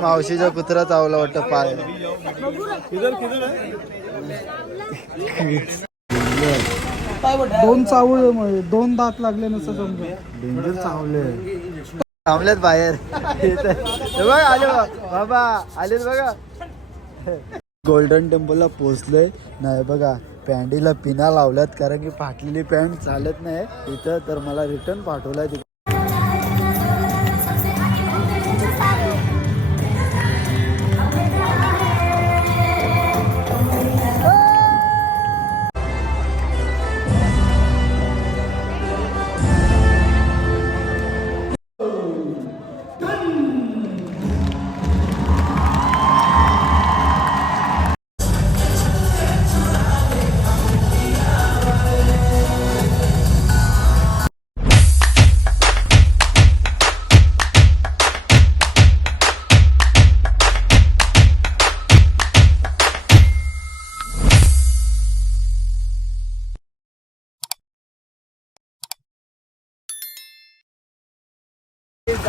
मावशीचा कुत्रा चावला वाटतं पाय. दोन चावळे, दोन दात लागले नसतं समजा. डेंजर चावले, थांबलेत बाहेर. बघ आले बाबा, आलेत बघा. गोल्डन टेम्पलला पोहोचलोय. नाही बघा, पॅन्टीला पिना लावल्यात कारण की फाटलेली पॅन्ट चालत नाही इथं, तर मला रिटर्न पाठवलाय.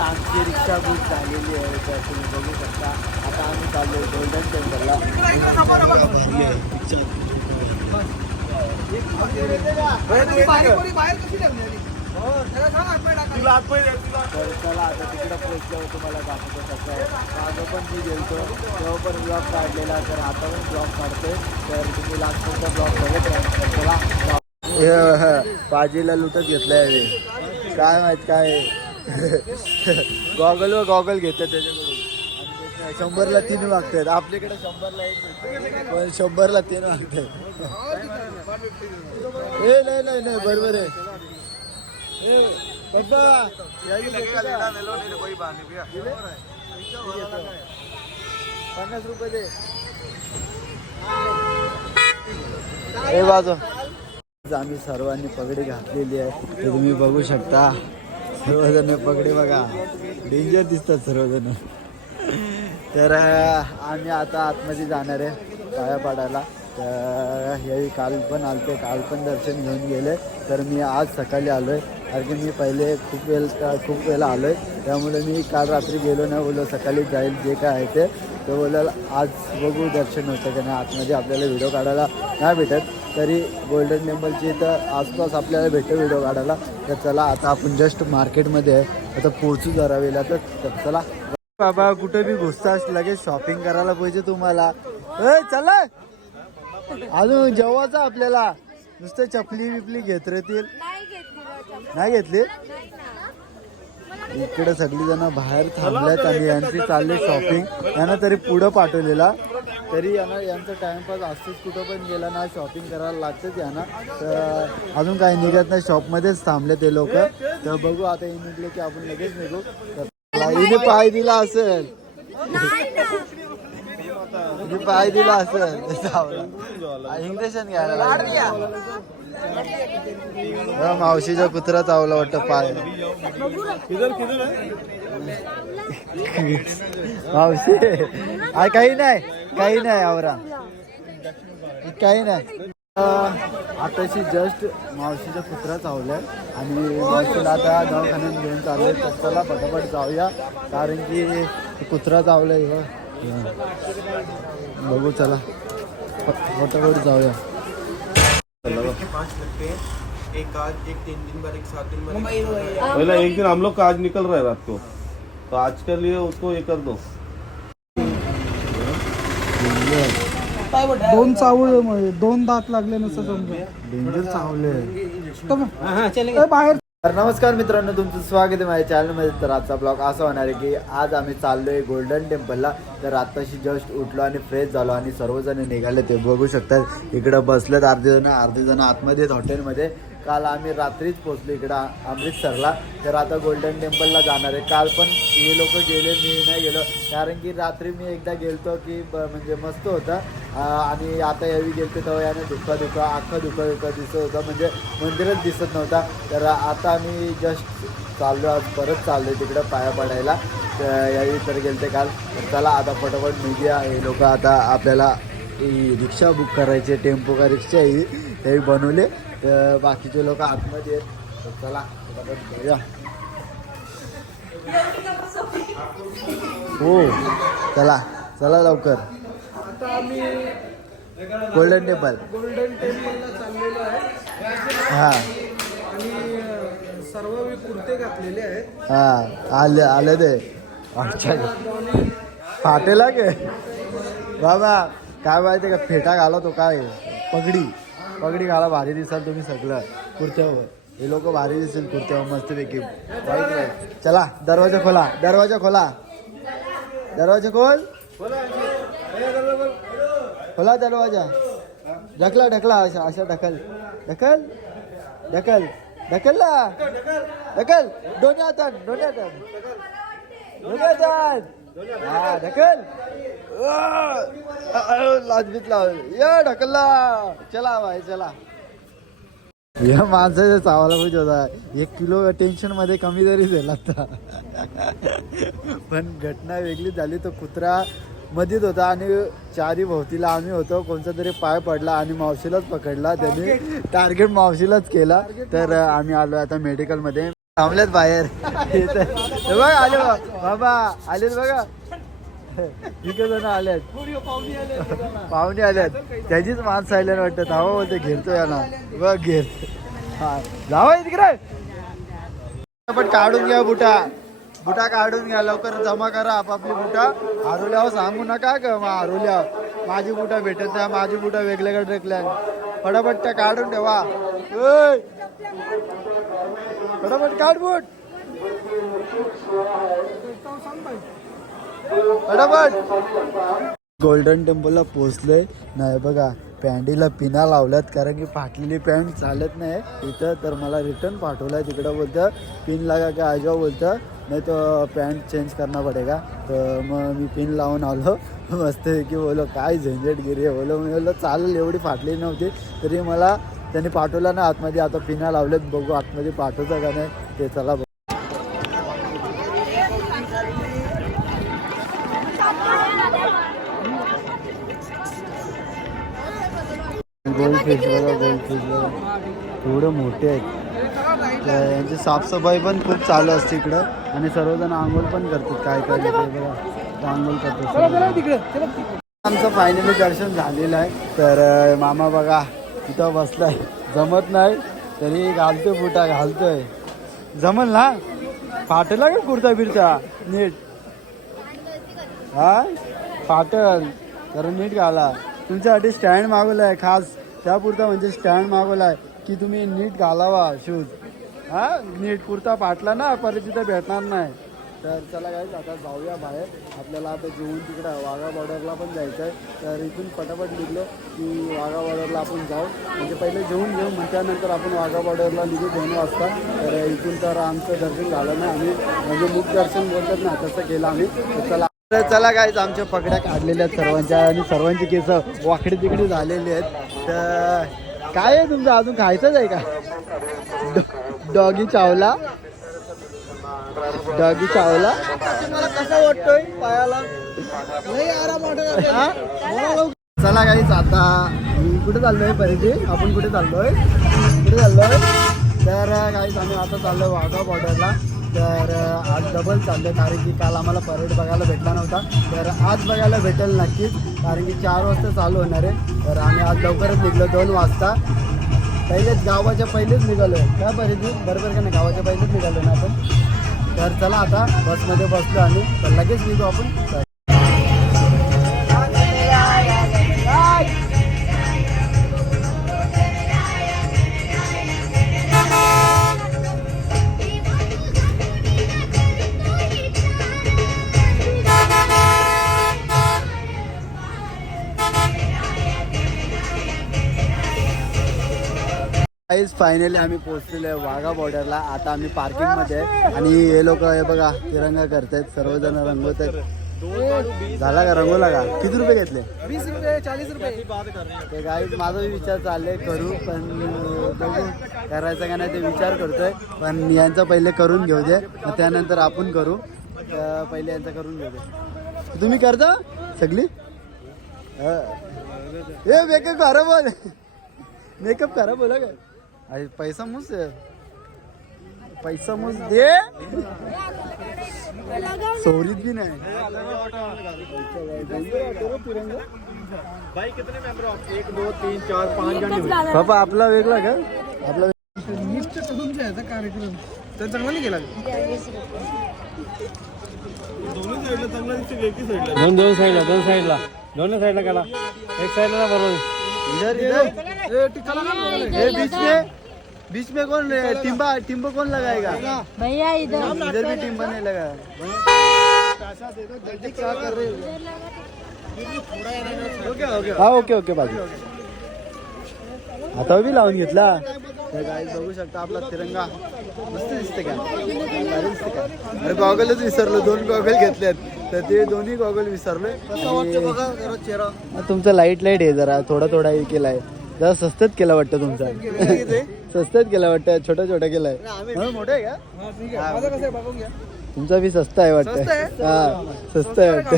आमची रिक्षा बुक झालेली आहे, तर तुम्ही बघू शकता. आता आम्ही चाललोय गोल्डन टेम्पलला. तर चला आता तिकडं पोहोचल्यावर तुम्हाला दाखवतो कसं आहे. मागं पण मी गेलतो तेव्हा पण ब्लॉग काढलेला, तर आता पण ब्लॉग काढतोय, तर तुम्ही लास्टचा ब्लॉग बघत राहा. चला, बाजीला लुटत घेतलाय, काय माहित काय. गॉगल व गॉगल घेतात त्याच्याकडून. 100ला 3 वागतात, आपल्याकडे 100ला 1 भेटते, पण 100ला 3 वागतात. नाही नाही नाही, बरोबर आहे. ₹50 दे. हे बाजू आम्ही सर्वांनी पगडी घातलेली आहे, ते तुम्ही बघू शकता. सर्वजण पगडी बघा, डेंजर दिसतात सर्वजण. तर आम्ही आता आतमध्ये जाणार आहे पाया पाडायला. तर हे काल पण आलते, काल पण दर्शन घेऊन गेले, तर मी आज सकाळी आलो आहे. कारण की मी पहिले खूप वेळेला आलो आहे, त्यामुळे मी काल रात्री गेलो नाही. बोललो सकाळी जाईल जे काय आहे ते. तर बोलायला आज बघू दर्शन होतं का नाही. आतमध्ये आपल्याला व्हिडिओ काढायला नाही भेटत, तरी गोल्डन टेम्पलची इथं आसपास आपल्याला भेटतं व्हिडिओ काढायला. तर चला आता आपण जस्ट मार्केटमध्ये आहे, आता पोहोचू जरा वेळेला. तर चला बाबा, कुठे बी घुसतास लगेच शॉपिंग करायला पाहिजे तुम्हाला. चला अजून जेव्हाच आपल्याला नुसतं चपली बिपली घेत राहतील. नाही घेतली. इकडे सगळी जण बाहेर थांबल्यात आणि यांची चालले शॉपिंग. यांना तरी पुढं पाठवलेला, तरी यांचा टाइमपास असतोच, कुठं पण गेला ना शॉपिंग करायला लागतेच यांना. तर अजून काही निघत नाही, शॉपमध्येच थांबले ते लोक. तर बघू आता हे निघले की आपण लगेच निघू. हिने पाय दिला असेल, पाय दिला असेल इंग्रेशन घ्यायला. मावशीचा कुत्रा चावला वाटतं पाय. मावशी काही नाही, काही नाही आवरा, काही नाही. आताशी जस्ट मावशीचा कुत्रा चावलाय आणि मावशीला आता दवाखान्यात घेऊन चाललंय. तर चला पटापट जाऊया, कारण की कुत्रा चावलाय. बघू चला फटाफट जाऊया. एक आज एक 3 दिन बाद, एक 7 दिन बाद. पहला एक दिन हम लोग का आज निकल रहा है रात को, तो आज के लिए उसको ये कर दो. दोन चावळे, दोन दात लागले नसतं समजा. डेंजर चावले. बाहेर. तर नमस्कार मित्रांनो, तुमचं स्वागत आहे माझ्या चॅनलमध्ये. तर आजचा ब्लॉग असा होणार आहे की आज आम्ही चाललोय गोल्डन टेम्पलला. तर आत्ताशी जस्ट उठलो आणि फ्रेश झालो आणि सर्वजण निघाले. ते बघू शकतात इकडं बसलेत अर्धे जण आतमध्ये हॉटेलमध्ये. काल आम्ही रात्रीच पोहोचलो इकडं अमृतसरला. तर आता गोल्डन टेम्पलला जाणार आहे. काल पण हे लोक गेले, मी नाही गेलो, कारण की रात्री मी एकदा गेलतो की म्हणजे मस्त होतं. आणि आता यावी गेलतो तेव्हा याने अख्खा धुका दिसत होता, म्हणजे मंदिरच दिसत नव्हता. तर आता आम्ही जस्ट चाललो, आज परत चाललो तिकडं पाया पडायला. यावी तर गेलते काल. तर चला आता फटाफट निघूया. हे लोक आता आपल्याला रिक्षा बुक करायची, टेम्पो का रिक्षा ही हे बनवले. तर बाकीचे लोक आतमध्ये आहेत. तर चला फटाफट जाऊया. हो चला चला लवकर. आता आम्ही गोल्डन टेम्पल. गोल्डन टेम्पलला चाललेलो आहे हा आणि सर्व मी कुर्ते घातलेले आहेत. हा आले ते अच्छा फाटेला गे बाबा. काय माहिती का फेटा घाला तो काय पगडी घाला भारी दिसाल तुम्ही सगळं कुर्त्यावर. हे लोक भारी दिसेल कुर्त्यावर मस्तपैकी. चला दरवाजा खोला दरवाजा खोल खोला दरवाजा. ढकला अशा ढकल दोन्ही हातात हा ढकल. लाजबीत लाव या ढकलला. चला भाई चला. या माणसाच्या चावाला पाहिजे होता. 1 किलो टेन्शन मध्ये कमी जरी झाला आता. पण घटना वेगळी झाली. तो कुत्रा मधीत होता आणि चारी भोवतीला आम्ही होतो. कोणता तरी पाय पडला आणि मावशीलाच पकडला. त्याने टार्गेट मावशीलाच केला. तर आम्ही आलो आता मेडिकल मध्ये. थांबलेत बाहेर. बघ आले बाबा आलेत बघा. इकडे जण आलेत पाहुणे आलेत. त्याचीच माणसं आले वाटतं. धावा बोलते घेरतो याला बघ घेर. हा जावा तिकडे. पण काढून घ्या बुटा काढून घ्या लवकर. जमा करा आपापली बुटा. हरवल्यावर सांगू नका ग. मग हरवल्या माझी बुटा भेटत नाही. माझी बुटा वेगळ्याकडे टेकल्या. फटाफट त्या काढून ठेवा. फटाफट काढ बूट फटाफट. गोल्डन टेम्पलला पोहोचलोय. नाही बघा पॅन्टीला पिना लावल्यात कारण की फाटलेली पॅन्ट चालत नाही इथं. तर मला रिटर्न पाठवलाय तिकडं. बोलतं पिन लागा का आजवा बोलतं. नाही तो पॅन्ट चेंज करना पडेगा. तर मग मी पिन लावून आलो मस्त की बोलो काय झंझटगिरी आहे बोलो. मी बोललो चालेल. एवढी फाटली नव्हती तरी मला त्यांनी पाठवला ना आतमध्ये. आता पिना लावलेत बघू आतमध्ये पाठवतं का नाही ते. चला गोल्डफिश बघा एवढं मोठे आहेत. यांची साफसफाई पण खूप चालू असते इकडं. आणि सर्वजण आंघोळ पण करतात. काय बघा आंघोळ करतात. आमचं फायनली दर्शन झालेलं आहे. तर मामा बघा तिथं बसलाय. जमत नाही तरी घालतोय बुटा घालतोय. जमल ना. फाटला का कुर्ता बिरता नीट. हा फाटल तर नीट घाला. तुमच्यासाठी स्टँड मागवलाय खास त्यापुरता. म्हणजे स्टँड मागवलाय की तुम्ही नीट घालावा शूज. हा नीट कुर्ता फाटला ना परत तिथं भेटणार नाही. तर चला गाईस आता जाऊया बाहेर. आपल्याला आता जेवून तिकडं वाघा बॉर्डरला पण जायचं आहे. तर इथून पटापट निघलो की वाघा बॉर्डरला आपण जाऊ. म्हणजे पहिले जेवून घेऊ मग त्यानंतर आपण वाघा बॉर्डरला निघू 2 वाजता. तर इथून तर आमचं दर्शन झालं नाही. आम्ही म्हणजे मुख दर्शन बोलतात ना तसं केलं आम्ही. तर चला गाईस आमच्या पगड्या काढलेल्या आहेत सर्वांच्या. आणि सर्वांची केस वाकडी तिकडी झालेली आहेत. तर काय आहे तुमचं अजून खायचंच आहे का. डॉगी चावला मला कसा वाटतोय पायाला. चला गाईस आता कुठे चाललोय परिधी. आपण कुठे चाललोय तर गाईस आम्ही आता चाललोय वाघा बॉर्डरला. तर आज डबल चाललोय कारण की काल आम्हाला परेड बघायला भेटला नव्हता. तर आज बघायला भेटेल नक्कीच कारण की 4 वाजता चालू होणार आहे. तर आम्ही आज लवकरच निघलो 2 वाजता. गावाच्या पहिलेच निघालो आहे काय परिधी बरोबर का नाही. गावाच्या पहिलेच निघालो ना आपण. तर चला आता बसमध्ये बसलो आम्ही. तर लगेच निघू आपण. फायनली आम्ही पोहोचलेलो आहे वाघा बॉर्डरला. आता आम्ही पार्किंगमध्ये आहे आणि हे लोक हे बघा तिरंगा करतायत. सर्वजण रंगवत आहेत. झाला का रंगवला का. किती रुपये घेतले. 20 रुपये 40 रुपये. ते गाईज माझा विचार चाललाय करू पण बघू करायचं का नाही ते विचार करतोय. पण यांचा पहिले करून घेऊ दे मग त्यानंतर आपण करू. पहिले यांचा करून घेऊ दे. तुम्ही करता सगळी. हे मेकअप खराब बोल मेकअप खराब बोला काय पैसा मुस पैसा मोज दे चोरीत भी नाही बाबा आपला वेगळा का आपला लिफ्ट करून जायचा कार्यक्रम तर चांगला नाही गेला दोन साईडला गेला एक साईडला बरोबर इधर बीच में कौन टिम्बा कौन लगाएगा भैया इधर इधर भी टिम्बा नहीं लगा हा ओके बाजू आता बी लावून घेतला तर गाईज बघू शकता आपला तिरंगा मस्त दिसते का भारी दिसते का अरे गॉगलच विसरलो 2 गॉगल घेतल्यात तर ते दोन्ही गॉगल विसरलोय तुमचा लाईट आहे जरा थोडा हे केलाय जरा स्वस्तात केला वाटतं तुमचा स्वस्तात केला वाटतं छोटा केलाय मोठा आहे का माझं कसं आहे बघून घ्या तुमचा बी सस्ता आहे वाटतं हा स्वस्त आहे वाटतं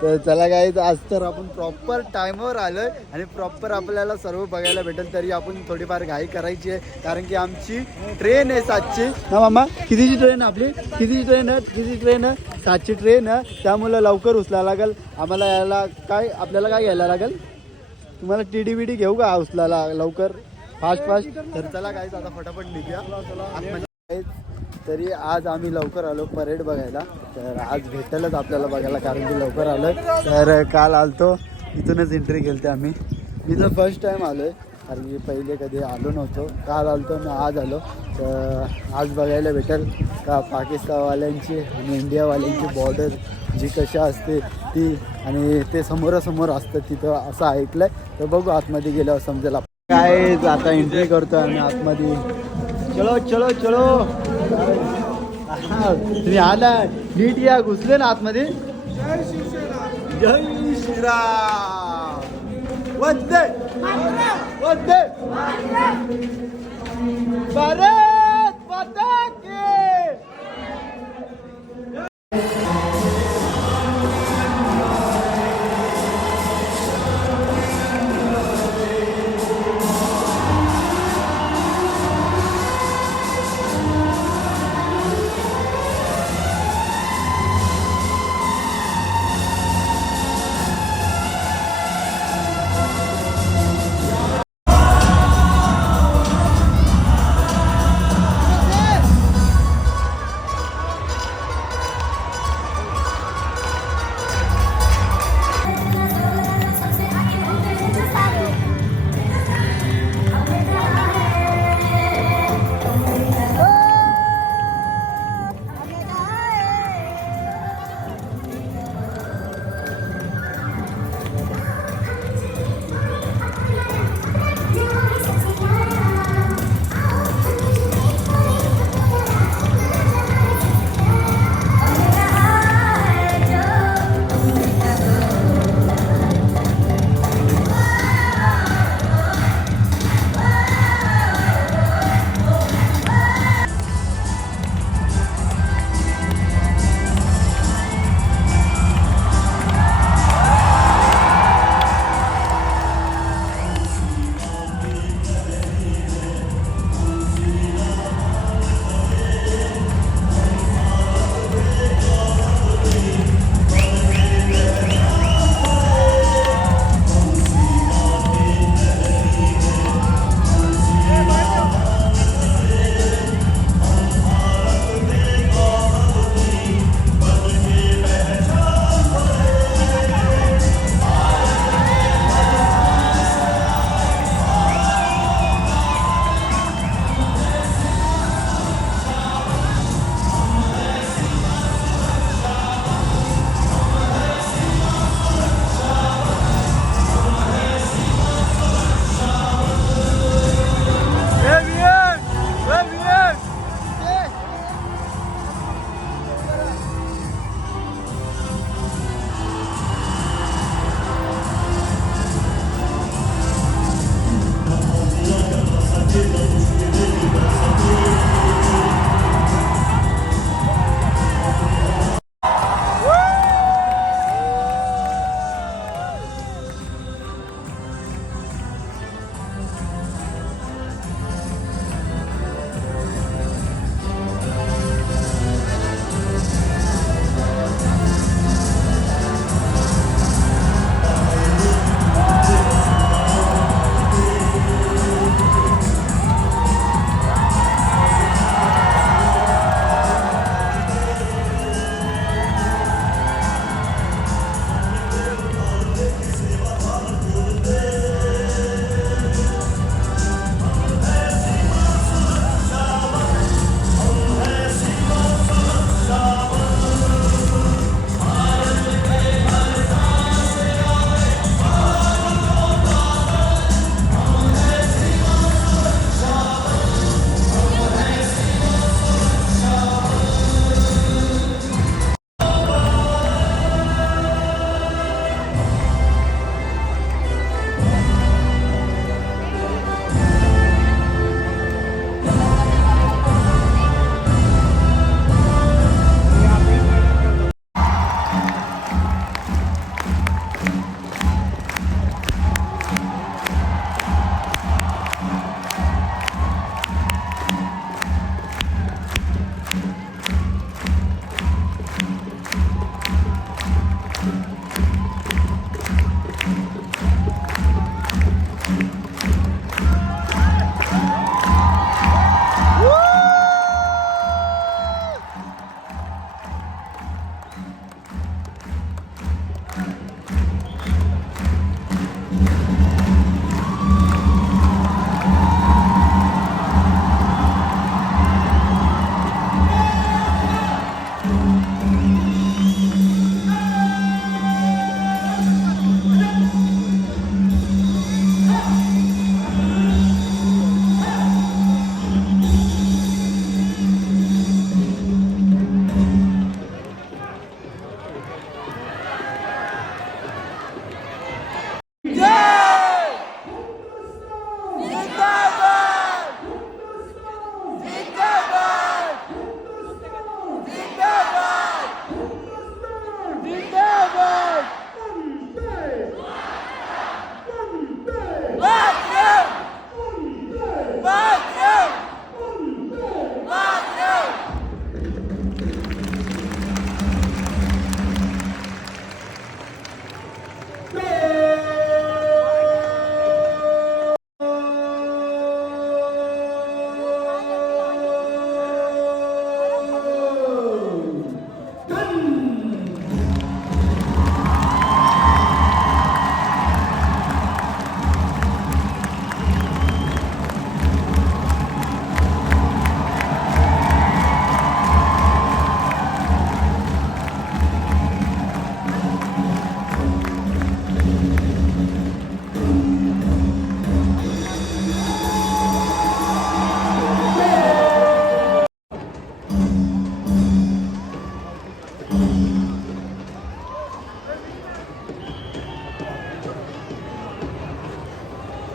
तर चला काय आज तर आपण प्रॉपर टाइमवर आलोय आणि प्रॉपर आपल्याला सर्व बघायला भेटेल तरी आपण थोडीफार घाई करायची आहे कारण की आमची ट्रेन आहे 7ची ना मामा कितीची ट्रेन आपली कितीची ट्रेन आहे 7ची ट्रेन आहे त्यामुळे लवकर उचला लागेल आम्हाला आपल्याला काय घ्यायला लागेल तुम्हाला TD घेऊ का उचलायला लवकर फास्ट तर चला काय आता फटाफट निघूया तरी आज आम्ही लवकर आलो परेड बघायला तर आज भेटेलच आपल्याला बघायला कारण की लवकर आलो तर काल आलतो इथूनच एंट्री केली आम्ही मी तर फर्स्ट टाईम आलो आहे कारण की पहिले कधी आलो नव्हतो काल आलतो मी आज आलो तर आज बघायला भेटेल का पाकिस्तानवाल्यांची आणि इंडियावाल्यांची बॉर्डर जी कशा असते ती आणि ते समोरासमोर असतं तिथं असं ऐकलंय तर बघू आतमध्ये गेल्यावर समजेल काय आता एंट्री करतो आम्ही आतमध्ये चलो तुम्ही आला नीट या घुसले ना आतमध्ये जय श्रीराम वंदे भारत माता की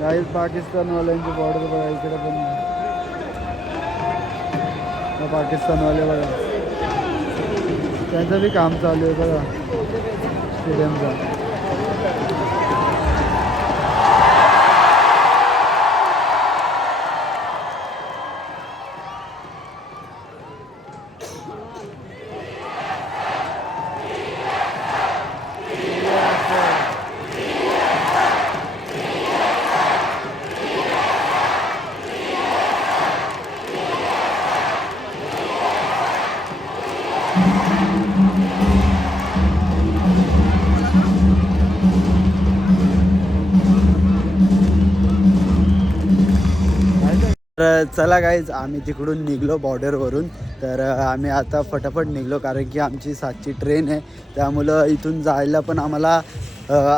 काही पाकिस्तानवाल्यांची बॉर्डर बघा, इकडे पण पाकिस्तानवाले बघा, त्यांचं बी काम चालू आहे बघा स्टेडियमचं. तर चला गाईज, आम्ही तिकडून निघलो बॉर्डरवरून. तर आम्ही आता फटाफट निघलो कारण की आमची 7ची ट्रेन आहे. त्यामुळं इथून जायला पण आम्हाला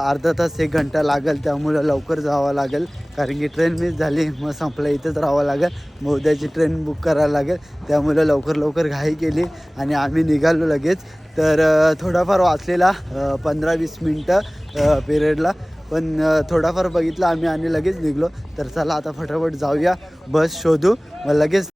अर्धा तास 1 घंटा लागेल. त्यामुळं लवकर जावं लागेल कारण की ट्रेन मिस झाली मग संपलं, इथंच राहावं लागेल. मग उद्याची ट्रेन बुक करायला लागेल. त्यामुळं लवकर घाई केली आणि आम्ही निघालो लगेच. तर थोडाफार वाचलेला 15-20 मिनटं पिरियडला, पण थोडाफार बघितलं आम्ही आणि लगेच निघलो. तर चला आता फटाफट जाऊया, बस शोधू, मग लगेच